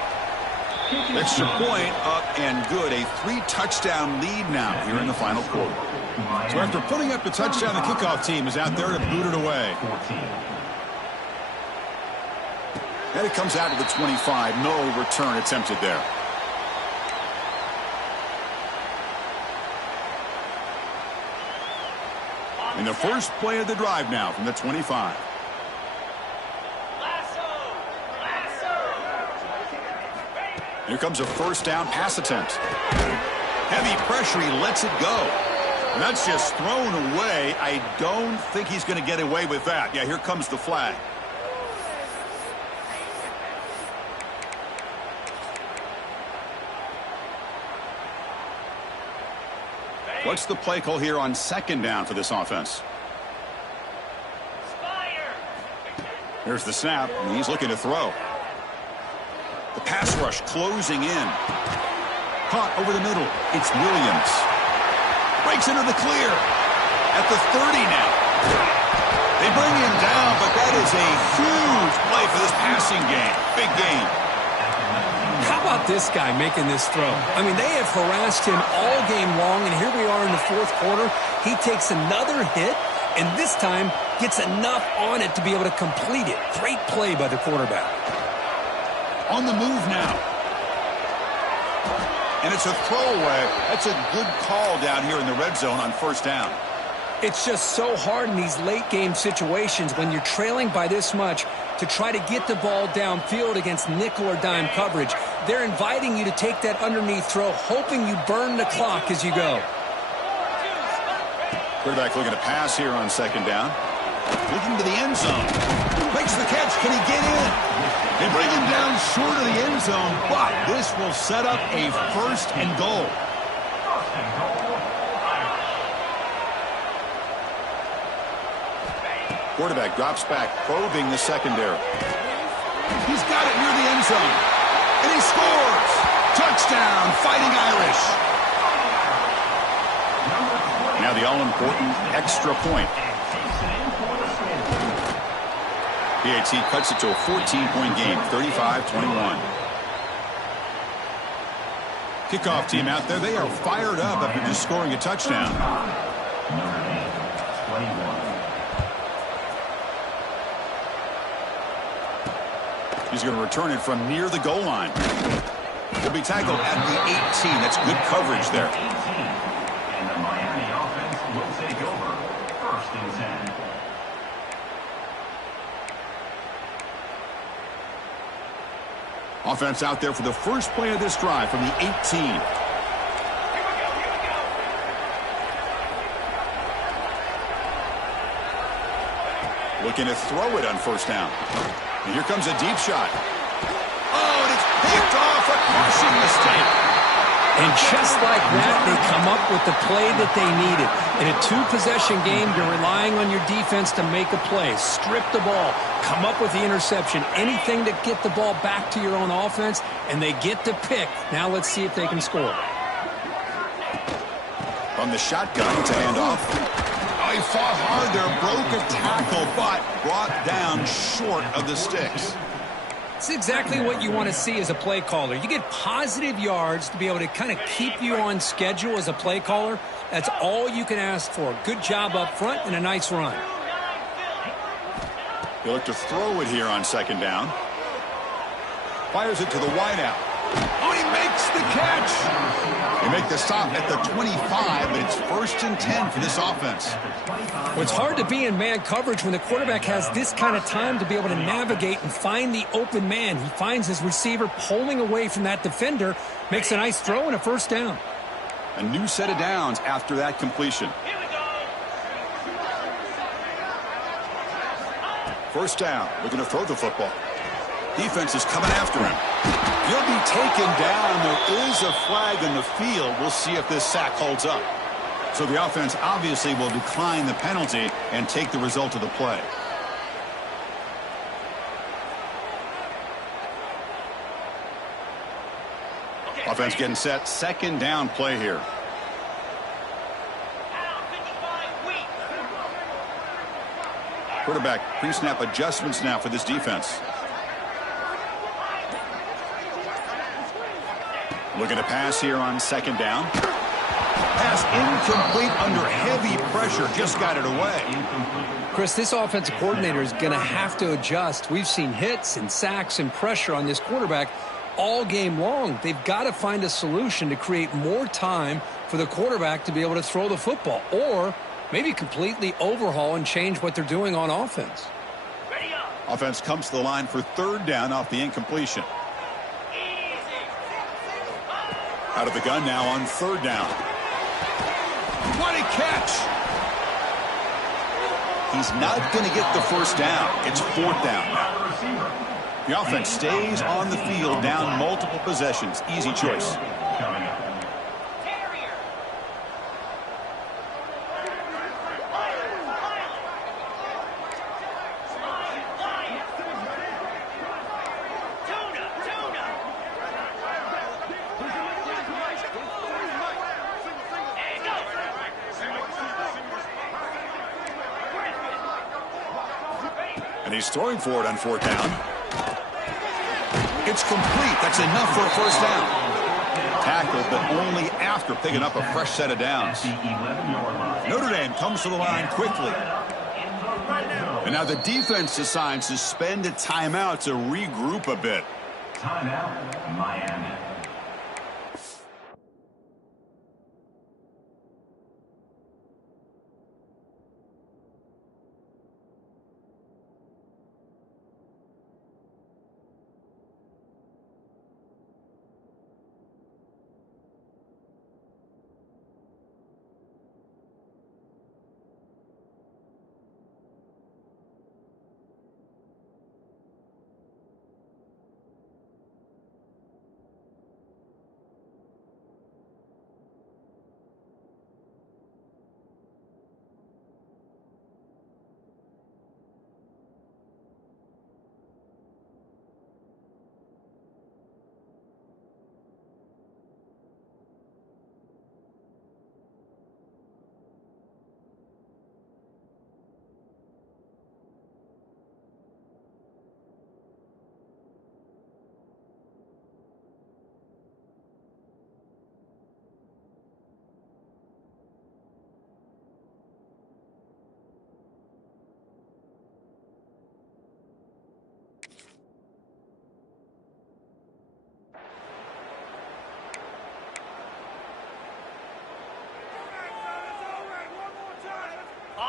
Extra point up and good. A 3-touchdown lead now here in the final quarter. So after putting up the touchdown, the kickoff team is out there to boot it away. And it comes out to the 25. No return attempted there. In the first play of the drive now from the 25. Here comes a first down pass attempt. Heavy pressure, he lets it go. And that's just thrown away. I don't think he's going to get away with that. Yeah, here comes the flag. What's the play call here on 2nd down for this offense? Here's the snap, and he's looking to throw. The pass rush closing in. Caught over the middle. It's Williams. Breaks into the clear. At the 30 now. They bring him down, but that is a huge play for this passing game. Big game. How about this guy making this throw? I mean, they have harassed him all game long, and here we are in the 4th quarter. He takes another hit, and this time gets enough on it to be able to complete it. Great play by the quarterback. On the move now. And it's a throwaway. That's a good call down here in the red zone on 1st down. It's just so hard in these late game situations when you're trailing by this much to try to get the ball downfield against nickel or dime coverage. They're inviting you to take that underneath throw, hoping you burn the clock as you go. Quarterback looking to pass here on 2nd down. Looking to the end zone. Makes the catch. Can he get in? They bring him down short of the end zone, but this will set up a 1st and goal. Quarterback drops back, probing the secondary. He's got it near the end zone. And he scores! Touchdown, Fighting Irish! Now the all-important extra point. PAT cuts it to a 14-point game, 35-21. Kickoff team out there, they are fired up after just scoring a touchdown. He's going to return it from near the goal line. He'll be tackled at the 18. That's good coverage there. And the Miami offense will take over. 1st and 10. Offense out there for the first play of this drive from the 18. Looking to throw it on 1st down. And here comes a deep shot. Oh, and it's picked off. A crushing mistake. And just like that, they come up with the play that they needed. In a 2-possession game, you're relying on your defense to make a play. Strip the ball. Come up with the interception. Anything to get the ball back to your own offense, and they get the pick. Now let's see if they can score. From the shotgun to hand off. Oh, he fought hard there. Broke a tackle, but brought down short of the sticks. It's exactly what you want to see as a play caller. You get positive yards to be able to kind of keep you on schedule as a play caller. That's all you can ask for. Good job up front and a nice run. He'll look to throw it here on 2nd down. Fires it to the wideout. Oh, he makes the catch. They make the stop at the 25, but it's 1st and 10 for this offense. Well, it's hard to be in man coverage when the quarterback has this kind of time to be able to navigate and find the open man. He finds his receiver pulling away from that defender, makes a nice throw and a 1st down. A new set of downs after that completion. 1st down, looking to throw the football. Defense is coming after him. He'll be taken down. There is a flag in the field. We'll see if this sack holds up. So the offense obviously will decline the penalty and take the result of the play. Offense getting set. Second down play here. Quarterback pre-snap adjustments now for this defense. Looking to pass here on second down. Pass incomplete under heavy pressure. Just got it away. Chris, this offensive coordinator is going to have to adjust. We've seen hits and sacks and pressure on this quarterback all game long. They've got to find a solution to create more time for the quarterback to be able to throw the football, or maybe completely overhaul and change what they're doing on offense. Offense comes to the line for third down off the incompletion. Out of the gun now on third down. What a catch! He's not going to get the first down. It's fourth down now. The offense stays on the field, down multiple possessions. Easy choice. And he's throwing for it on fourth down. It's complete. That's enough for a first down. Tackled, but only after picking up a fresh set of downs. Notre Dame comes to the line quickly. And now the defense decides to spend a timeout to regroup a bit. Timeout, Miami.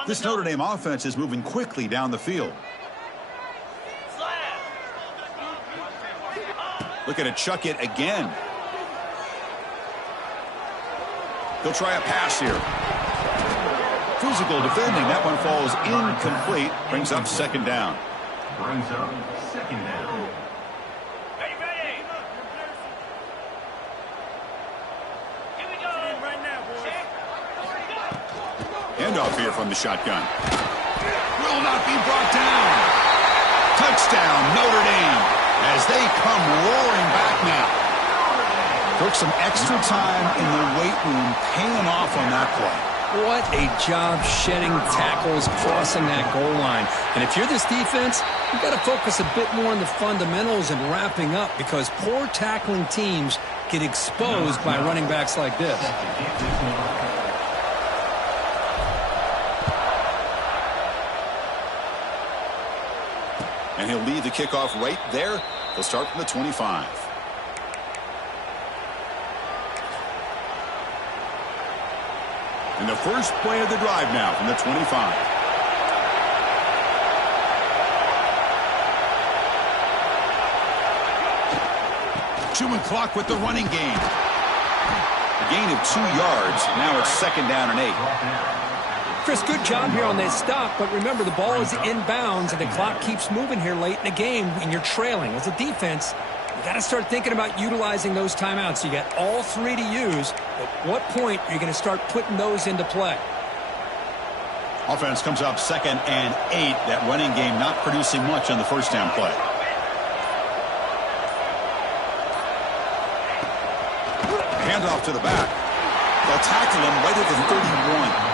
This Notre Dame offense is moving quickly down the field. Looking to chuck it again. They'll try a pass here. Physical defending. That one falls incomplete. Brings up second down. Brings up second down. Ready. Here we go. Right now, boys. Handoff here from the shotgun. Will not be brought down. Touchdown, Notre Dame, as they come roaring back now. Took some extra time in the weight room, paying off on that play. What a job shedding tackles, crossing that goal line. And if you're this defense, you've got to focus a bit more on the fundamentals and wrapping up, because poor tackling teams get exposed by running backs like this. And he'll lead the kickoff right there. They'll start from the 25. And the first play of the drive now from the 25. Chewing clock with the running game. A gain of 2 yards. Now it's second down and 8. Chris, good job here on that stop, but remember, the ball is inbounds and the clock keeps moving here late in the game and you're trailing. As a defense, You got to start thinking about utilizing those timeouts. You got all three to use. At what point are you going to start putting those into play? Offense comes up 2nd and 8. That running game not producing much on the first down play. Handoff to the back. They'll tackle him right at the 31.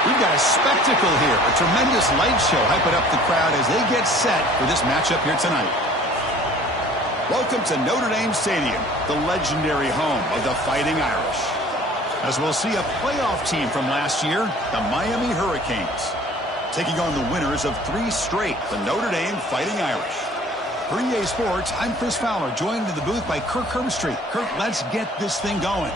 We've got a spectacle here, a tremendous light show hyping up the crowd as they get set for this matchup here tonight. Welcome to Notre Dame Stadium, the legendary home of the Fighting Irish. As we'll see a playoff team from last year, the Miami Hurricanes, taking on the winners of 3 straight, the Notre Dame Fighting Irish. For EA Sports, I'm Chris Fowler, joined in the booth by Kirk Herbstreit. Kirk, let's get this thing going.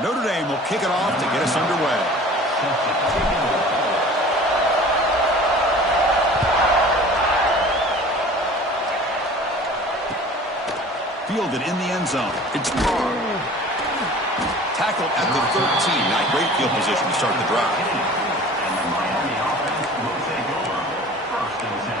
Notre Dame will kick it off to get us underway. Fielded in the end zone. It's tackled at the 13. Not great field position to start the drive. And the Miami offense will take over. 1st and 10.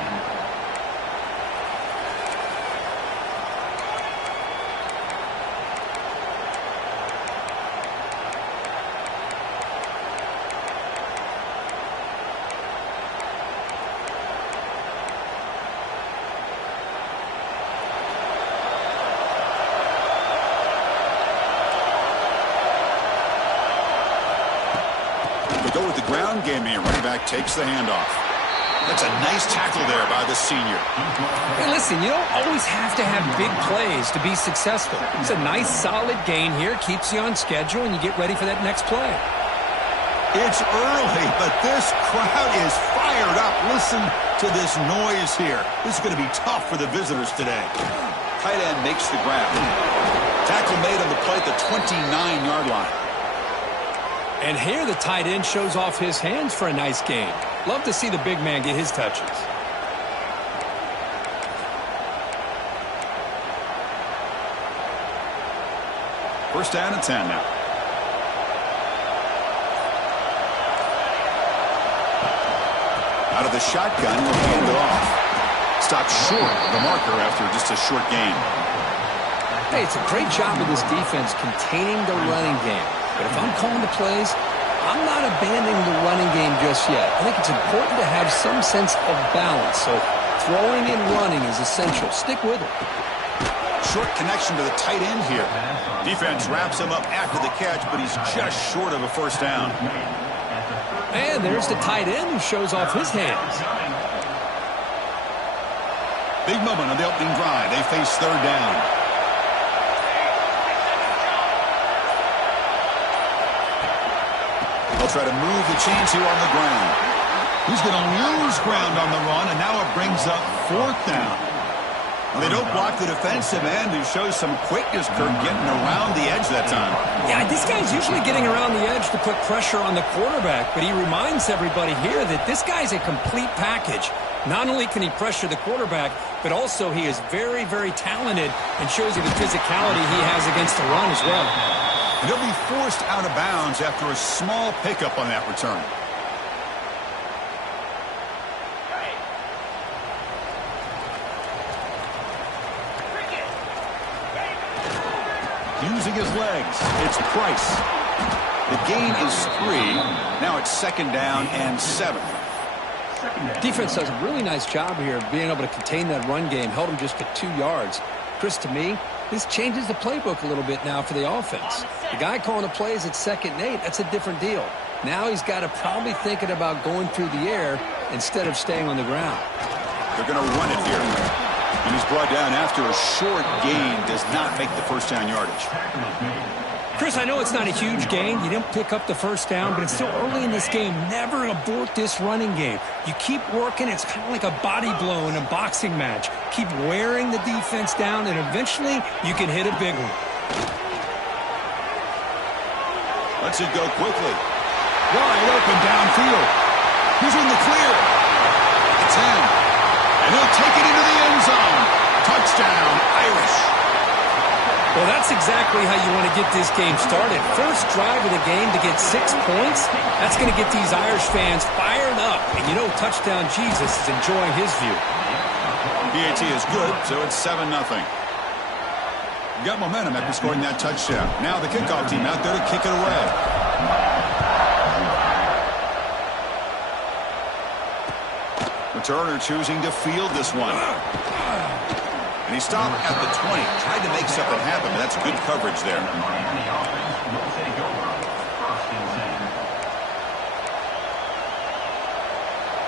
They go with the ground game here. Running back takes the handoff. That's a nice tackle there by the senior. Hey, listen, you don't always have to have big plays to be successful. It's a nice, solid gain here. Keeps you on schedule, and you get ready for that next play. It's early, but this crowd is fired up. Listen to this noise here. This is going to be tough for the visitors today. Tight end makes the grab. Tackle made on the play at the 29-yard line. And here the tight end shows off his hands for a nice gain. Love to see the big man get his touches. First down and 10 now. Out of the shotgun, he'll hand it off. Stopped short of the marker after just a short gain. Hey, it's a great job of this defense containing the running game. But if I'm calling the plays, I'm not abandoning the running game just yet. I think it's important to have some sense of balance. So throwing and running is essential. Stick with it. Short connection to the tight end here. Defense wraps him up after the catch, but he's just short of a first down. And there's the tight end who shows off his hands. Big moment on the opening drive. They face third down. They'll try to move the chains here on the ground. He's going to lose ground on the run, and now it brings up fourth down. Well, they don't block the defensive end, who shows some quickness, Kirk, getting around the edge that time. Yeah, this guy's usually getting around the edge to put pressure on the quarterback, but he reminds everybody here that this guy's a complete package. Not only can he pressure the quarterback, but also he is very, very talented and shows you the physicality he has against the run as well. And he'll be forced out of bounds after a small pickup on that return. Using his legs, it's Price. The gain is 3. Now it's second down and 7. Defense does a really nice job here of being able to contain that run game, held him just to 2 yards. Chris, to me, this changes the playbook a little bit now for the offense. The guy calling the plays at 2nd and 8, that's a different deal. Now he's got to probably thinking about going through the air instead of staying on the ground. They're going to run it here. And he's brought down after a short gain. Does not make the first down yardage. Chris, I know it's not a huge gain. You didn't pick up the first down, but it's still early in this game. Never abort this running game. You keep working. It's kind of like a body blow in a boxing match. Keep wearing the defense down, and eventually you can hit a big one. Lets it go quickly. Wide open downfield. He's in the clear. It's in. And he'll take it into the end zone. Touchdown, Irish. Well, that's exactly how you want to get this game started. First drive of the game to get 6 points, that's going to get these Irish fans fired up. And you know Touchdown Jesus is enjoying his view. PAT is good, so it's 7-0. Got momentum after scoring that touchdown. Now the kickoff team out there to kick it away. Returner choosing to field this one. And he stopped at the 20. Tried to make something happen, but that's good coverage there.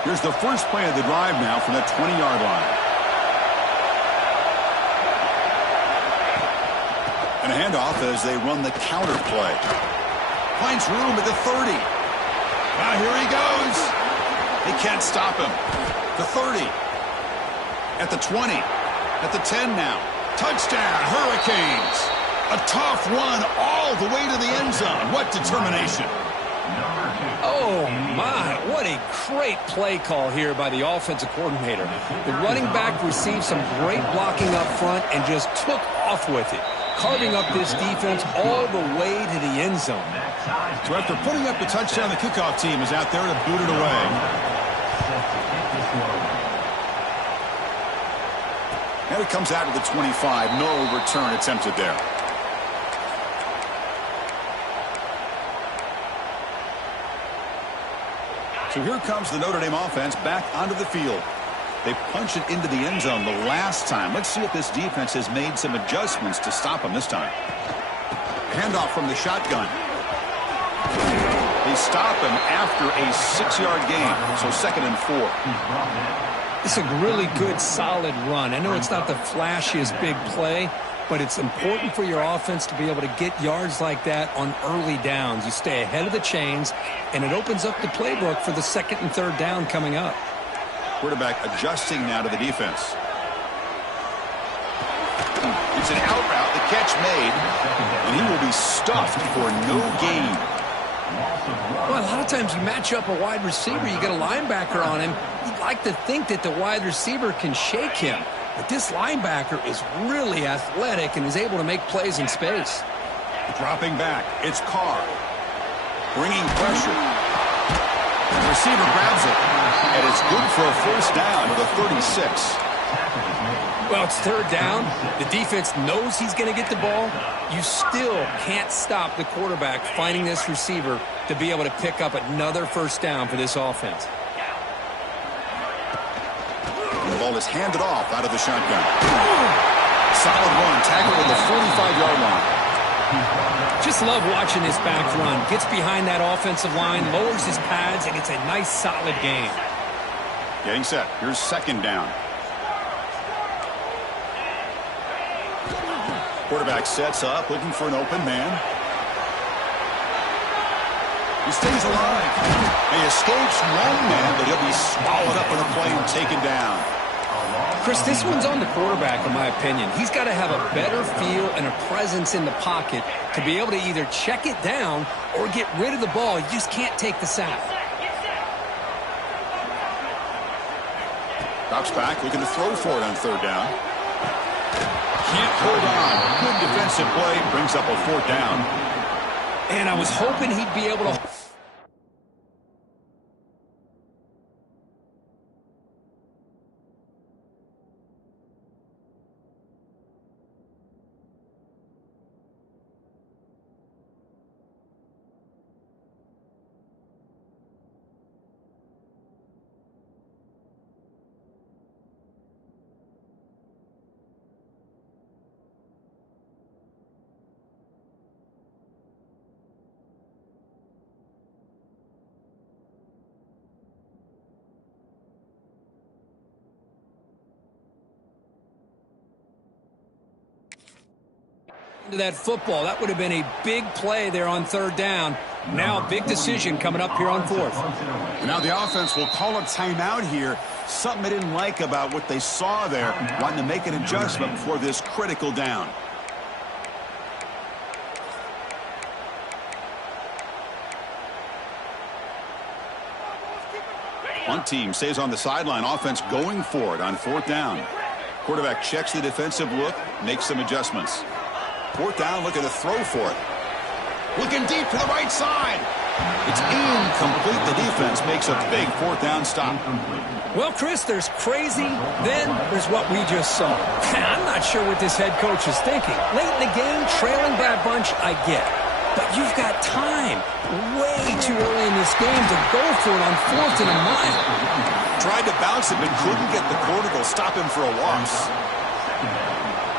Here's the first play of the drive now from the 20-yard line. And a handoff as they run the counter play. Finds room at the 30. Now here he goes. They can't stop him. The 30. At the 20. At the 10 now. Touchdown, Hurricanes. A tough run all the way to the end zone. What determination. Oh, my. What a great play call here by the offensive coordinator. The running back received some great blocking up front and just took off with it, carving up this defense all the way to the end zone. So after putting up the touchdown, the kickoff team is out there to boot it away. And it comes out to the 25. No return attempted there. So here comes the Notre Dame offense back onto the field. They punch it into the end zone the last time. Let's see if this defense has made some adjustments to stop them this time. Handoff from the shotgun. He They stop him after a 6-yard gain, so 2nd and 4. It's a really good, solid run. I know it's not the flashiest big play, but it's important for your offense to be able to get yards like that on early downs. You stay ahead of the chains, and it opens up the playbook for the 2nd and 3rd down coming up. Quarterback adjusting now to the defense. It's an out route, the catch made, and he will be stuffed for no gain. Well, a lot of times you match up a wide receiver, you get a linebacker on him. You'd like to think that the wide receiver can shake him. But this linebacker is really athletic and is able to make plays in space. Dropping back, it's Carr. Bringing pressure. The receiver grabs it, and it's good for a 1st down to the 36. Well, it's 3rd down. The defense knows he's going to get the ball. You still can't stop the quarterback finding this receiver to be able to pick up another 1st down for this offense. The ball is handed off out of the shotgun. Solid run, tackled at the 45-yard line. Just love watching this back run. Gets behind that offensive line, lowers his pads, and it's a nice, solid game. Getting set. Here's 2nd down. Quarterback sets up, looking for an open man. He stays alive. He escapes one man, but he'll be swallowed up in the play and taken down. Chris, this one's on the quarterback, in my opinion. He's got to have a better feel and a presence in the pocket to be able to either check it down or get rid of the ball. You just can't take the sack. Drops back, looking to throw for it on 3rd down. Can't hold on. Good defensive play, brings up a 4th down. And I was hoping he'd be able to... to that football. That would have been a big play there on 3rd down. Now a big decision coming up here on 4th. Now the offense will call a timeout here. Something they didn't like about what they saw there. Wanting to make an adjustment before this critical down. One team stays on the sideline. Offense going for it on 4th down. Quarterback checks the defensive look, makes some adjustments. 4th down, looking to throw for it. Looking deep to the right side. It's incomplete. The defense makes a big 4th down stop. Well, Chris, there's crazy, then there's what we just saw. I'm not sure what this head coach is thinking. Late in the game, trailing by a bunch, I get. But you've got time, way too early in this game to go for it on 4th and a mile. Tried to bounce it, but couldn't get the corner to stop him for a loss.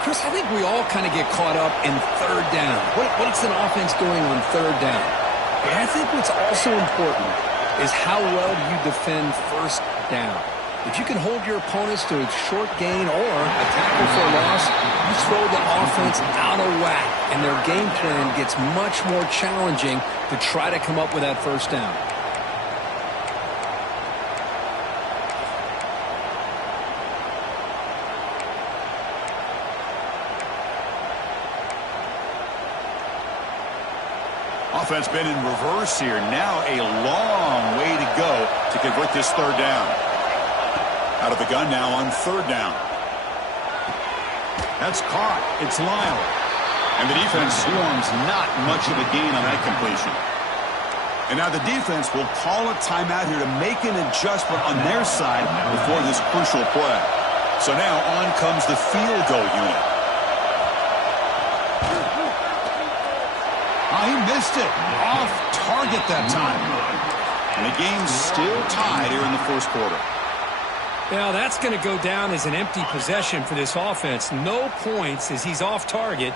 Chris, I think we all kind of get caught up in 3rd down. What's an offense doing on 3rd down? But I think what's also important is how well you defend 1st down. If you can hold your opponents to a short gain or a tackle for a loss, you throw the offense out of whack, and their game plan gets much more challenging to try to come up with that 1st down. Offense been in reverse here. Now a long way to go to convert this 3rd down. Out of the gun now on 3rd down. That's caught. It's Lyle. And the defense swarms not much of a gain on that completion. And now the defense will call a timeout here to make an adjustment on their side before this crucial play. So now on comes the field goal unit. Oh, he missed it. Off target that time. And the game's still tied here in the 1st quarter. Well, that's going to go down as an empty possession for this offense. No points as he's off target.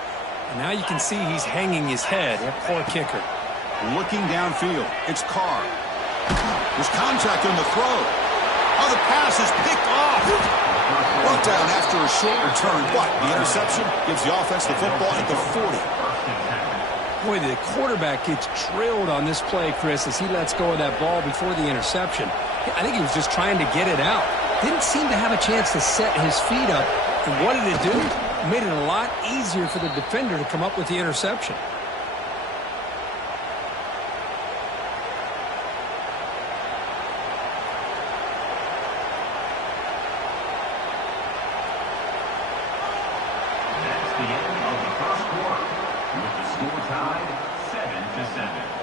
And now you can see he's hanging his head. That poor kicker. Looking downfield, it's Carr. There's contact on the throw. Oh, the pass is picked off. Brought down after a short return, but the interception gives the offense the football at the 40. Boy, the quarterback gets drilled on this play, Chris, as he lets go of that ball before the interception. I think he was just trying to get it out. Didn't seem to have a chance to set his feet up. And what did it do? It made it a lot easier for the defender to come up with the interception. That's the end of the first quarter, with the score tied 7-7.